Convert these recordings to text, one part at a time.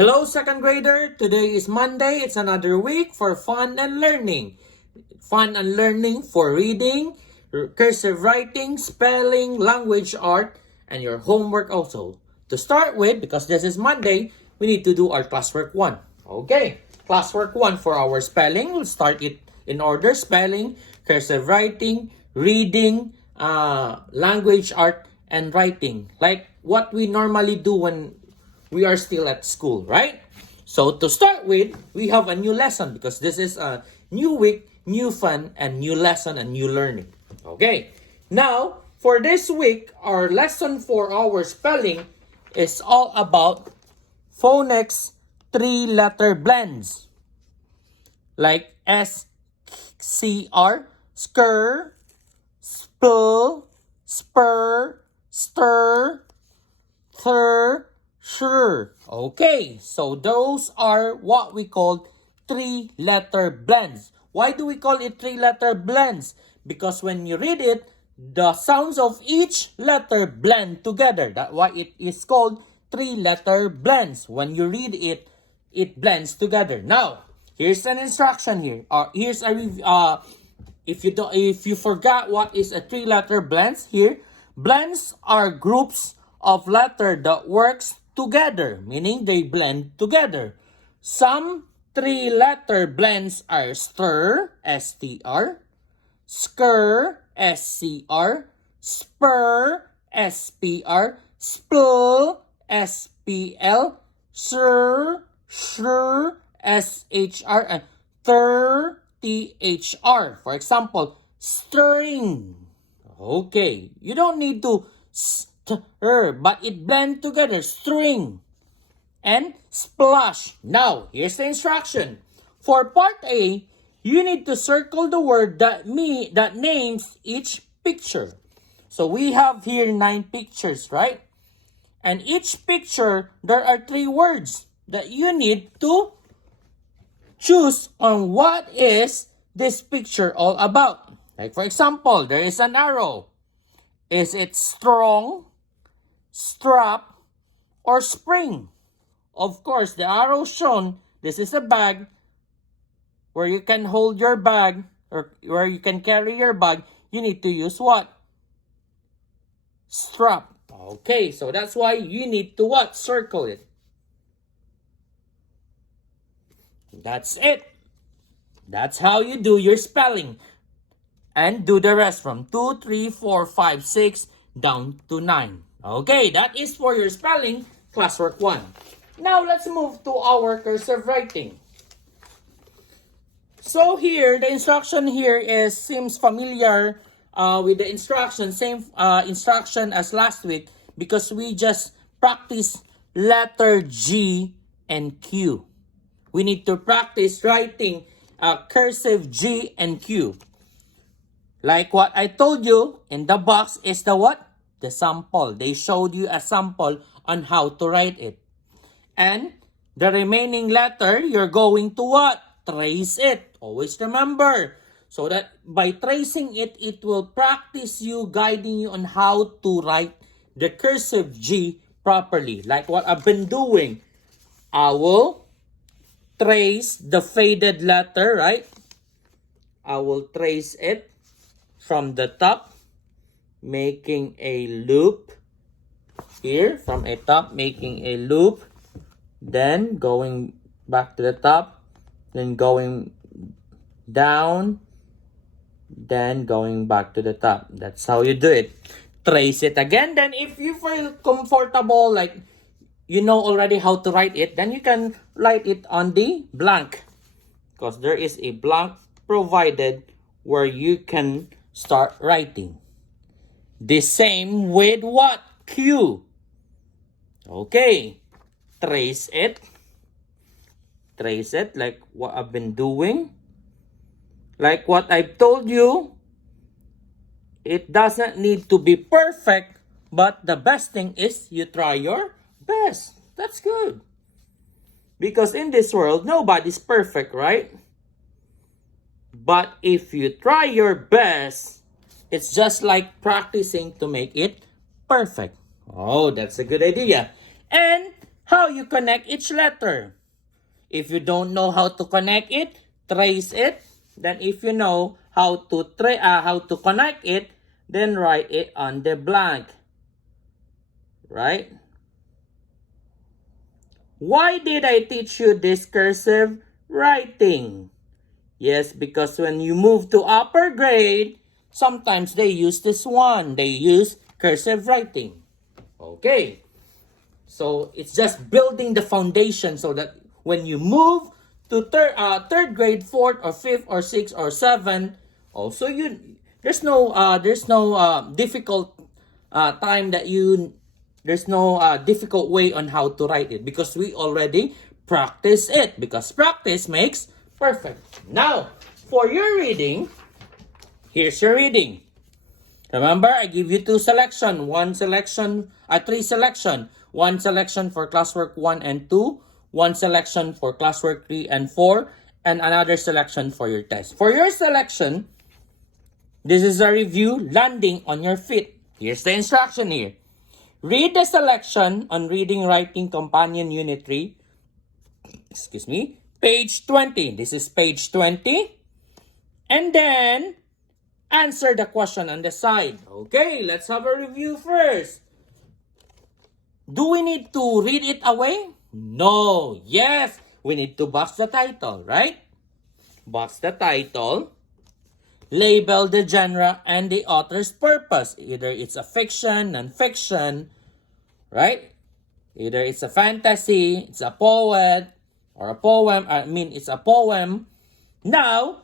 Hello, second grader. Today is Monday. It's another week for fun and learning. Fun and learning for reading, cursive writing, spelling, language art, and your homework also. To start with, because this is Monday, we need to do our classwork 1. Okay, classwork 1 for our spelling. We'll start it in order. Spelling, cursive writing, reading, language art, and writing. Like what we normally do when we are still at school, right? So to start with, we have a new lesson because this is a new week, new fun, and new lesson and new learning. Okay, now for this week, our lesson for our spelling is all about phonics 3-letter blends. Like SCR, skr, spl, spur, stir, thur, sure. Okay, so those are what we call 3-letter blends. Why do we call it 3-letter blends? Because when you read it, the sounds of each letter blend together. That's why it is called 3-letter blends. When you read it, it blends together. Now, here's an instruction here. Here's a if you forgot what is a 3-letter blends here, blends are groups of letter that works together, meaning they blend together. Some 3-letter blends are stir, S-T-R, skr, S-C-R, spur, S-P-R, spl, S-P-L, sir, shr, S-H-R, and thir, T-H-R. For example, stirring. Okay, you don't need to but it blend together. String and splash. Now, here's the instruction. For part A, you need to circle the word that names each picture. So we have here 9 pictures, right? And each picture, there are 3 words that you need to choose on what is this picture all about. Like for example, there is an arrow. Is it strong, strap, or spring? Of course, the arrow shown, this is a bag where you can hold your bag or where you can carry your bag. You need to use what? Strap. Okay, so that's why you need to what? Circle it. That's it. That's how you do your spelling. And do the rest from 2, 3, 4, 5, 6 down to 9. Okay, that is for your spelling, classwork 1. Now, let's move to our cursive writing. So here, the instruction here seems familiar with the instruction, same instruction as last week because we just practice letter G and Q. We need to practice writing cursive G and Q. Like what I told you, in the box is the what? The sample. They showed you a sample on how to write it. And the remaining letter, you're going to what? Trace it. Always remember. So that by tracing it, it will practice you, guiding you on how to write the cursive G properly. Like what I've been doing. I will trace the faded letter, right? I will trace it from the top, making a loop here, from a top, making a loop, then going back to the top, then going down, then going back to the top. That's how you do it. Trace it again. Then if you feel comfortable, like you know already how to write it, then you can write it on the blank, because there is a blank provided where you can start writing. The same with what? Q. Okay. Trace it. Trace it like what I've been doing. Like what I've told you. It doesn't need to be perfect, but the best thing is you try your best. That's good. Because in this world, nobody's perfect, right? But if you try your best, it's just like practicing to make it perfect. Oh, that's a good idea. And how you connect each letter. If you don't know how to connect it, trace it. Then if you know how to connect it, then write it on the blank. Right? Why did I teach you this cursive writing? Yes, because when you move to upper grade, sometimes they use this one. They use cursive writing. Okay. So it's just building the foundation so that when you move to third grade, fourth or fifth or sixth or seventh, also there's no difficult time that there's no difficult way on how to write it because we already practice it, because practice makes perfect. Now, for your reading, here's your reading. Remember, I give you three selection. One selection for classwork 1 and 2, one selection for classwork 3 and 4, and another selection for your test. For your selection, this is a review, landing on your feet. Here's the instruction here. Read the selection on Reading Writing Companion Unit 3. Page 20. This is page 20. And then, answer the question on the side. Okay, let's have a review first. Do we need to read it away? No. Yes, we need to box the title, right? Box the title. Label the genre and the author's purpose. Either it's a fiction, non-fiction, right? Either it's a fantasy, it's a poet, or a poem. It's a poem. Now,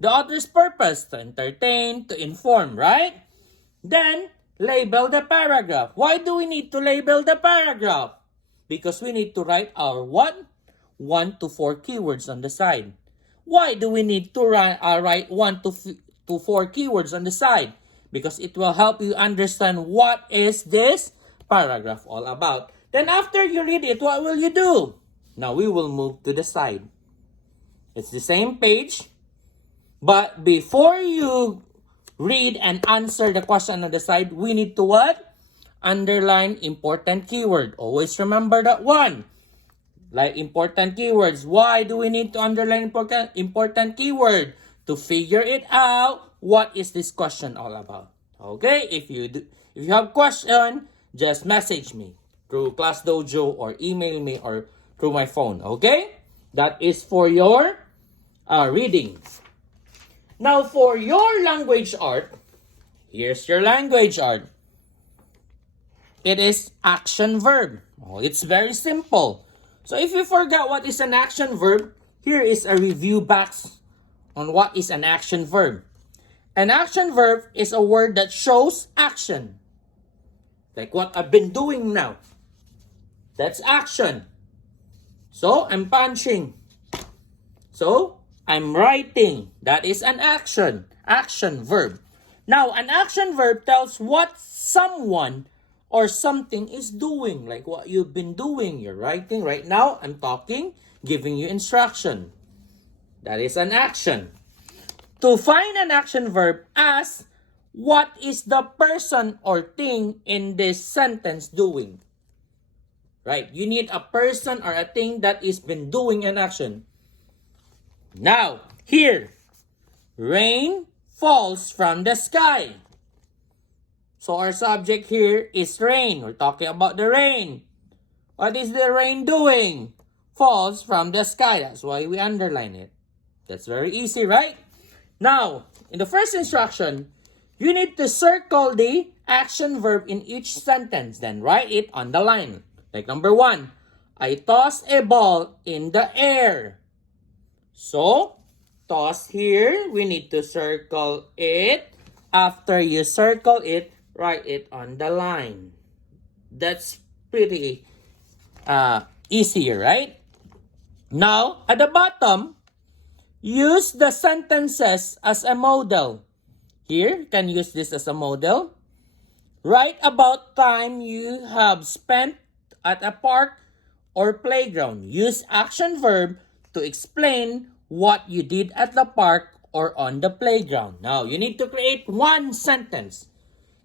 the author's purpose, to entertain, to inform, right? Then, label the paragraph. Why do we need to label the paragraph? Because we need to write our what? 1 to 4 keywords on the side. Why do we need to write 1 to 4 keywords on the side? Because it will help you understand what is this paragraph all about. Then after you read it, what will you do? Now we will move to the side. It's the same page, but before you read and answer the question on the side, we need to what? Underline important keyword. Always remember that one. Like important keywords. Why do we need to underline important keyword? To figure it out, what is this question all about? Okay, if you have question, just message me through Class Dojo or email me or through my phone. Okay, that is for your reading. Now for your language art, here's your language art. It is action verb. Oh, it's very simple. So if you forgot what is an action verb, here is a review box on what is an action verb. An action verb is a word that shows action. Like what I've been doing now. That's action. So I'm punching. So I'm writing. That is an action. Action verb. Now, an action verb tells what someone or something is doing, like what you've been doing. You're writing right now. I'm talking, giving you instruction. That is an action. To find an action verb, ask what is the person or thing in this sentence doing. Right? You need a person or a thing that is been doing an action. Now, here, rain falls from the sky. So our subject here is rain. We're talking about the rain. What is the rain doing? Falls from the sky. That's why we underline it. That's very easy, right? Now, in the first instruction, you need to circle the action verb in each sentence. Then write it on the line. Like number 1, I toss a ball in the air. So, toss here, we need to circle it. After you circle it, write it on the line. That's pretty easier, right? Now, at the bottom, use the sentences as a model. Here, you can use this as a model. Write about time you have spent at a park or playground. Use action verb to explain what you did at the park or on the playground. Now, you need to create one sentence.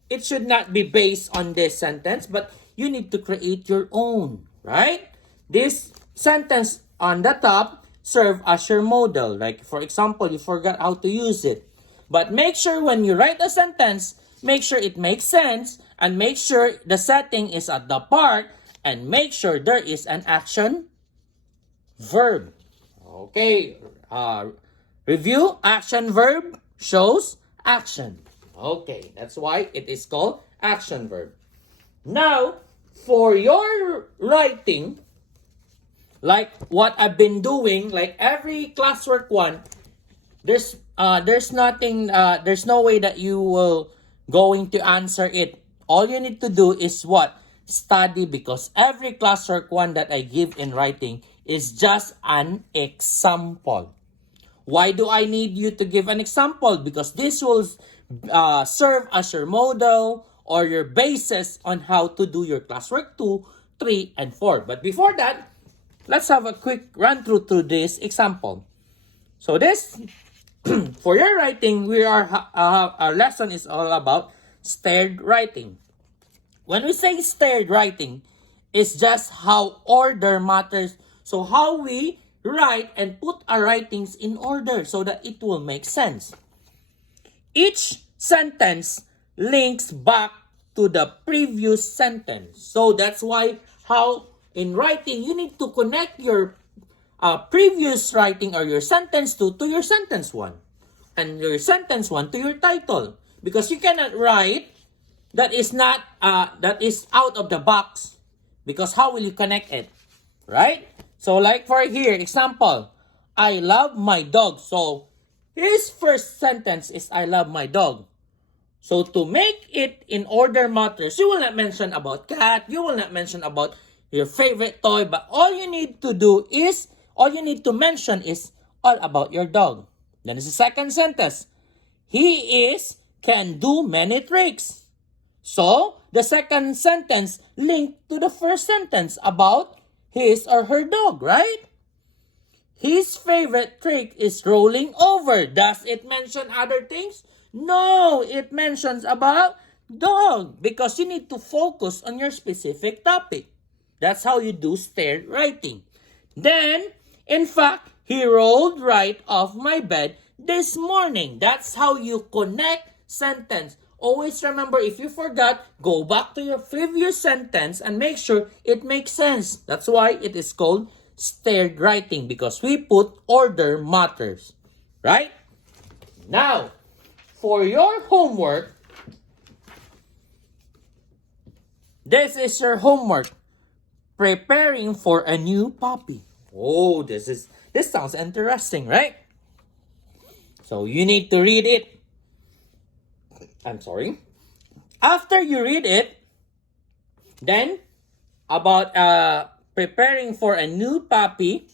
It should not be based on this sentence, but you need to create your own, right? this sentence on the top serve as your model. Like, for example, you forgot how to use it. But make sure when you write a sentence, make sure it makes sense, and make sure the setting is at the part, and make sure there is an action verb. Okay, review, action verb shows action. Okay, that's why it is called action verb. Now, for your writing, like what I've been doing, like every classwork one, there's nothing, there's no way that you will going to answer it. All you need to do is what? Study, because every classwork one that I give in writing is just an example. Why do I need you to give an example? Because this will serve as your model or your basis on how to do your classwork 2, 3, and 4. But before that, let's have a quick run through this example. So this, for your writing, our lesson is all about staired writing. When we say staired writing, it's just how order matters. So how we write and put our writings in order so that it will make sense. Each sentence links back to the previous sentence. So that's why how in writing you need to connect your previous writing or your sentence 2 to your sentence 1. And your sentence 1 to your title. Because you cannot write that is not that is out of the box, because how will you connect it, right? So like for here example, I love my dog. So his first sentence is I love my dog. So to make it in order matters, you will not mention about cat, you will not mention about your favorite toy, but all you need to mention is all about your dog. Then is the second sentence, he can do many tricks. So, the second sentence linked to the first sentence about his or her dog, right? His favorite trick is rolling over. Does it mention other things? No, it mentions about dog, because you need to focus on your specific topic. That's how you do staired writing. Then, in fact, he rolled right off my bed this morning. That's how you connect sentence. Always remember, if you forgot, go back to your previous sentence and make sure it makes sense. That's why it is called staired writing, because we put order matters. Right? Now, for your homework, this is your homework. Preparing for a new puppy. Oh, this sounds interesting, right? So you need to read it. I'm sorry. After you read it, then about preparing for a new puppy,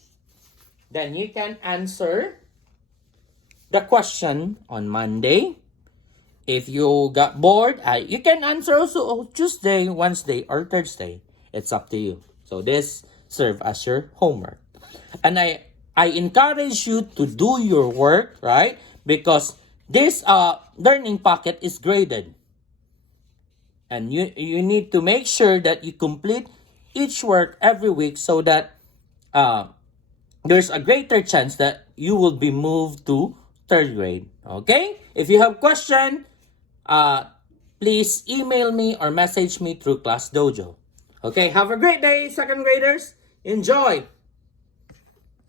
then you can answer the question on Monday. If you got bored, you can answer also Tuesday, Wednesday, or Thursday. It's up to you. So this serve as your homework. And I encourage you to do your work, right? Because this learning packet is graded. And you need to make sure that you complete each work every week so that there's a greater chance that you will be moved to third grade. Okay? If you have question, please email me or message me through Class Dojo. Okay, have a great day, second graders. Enjoy!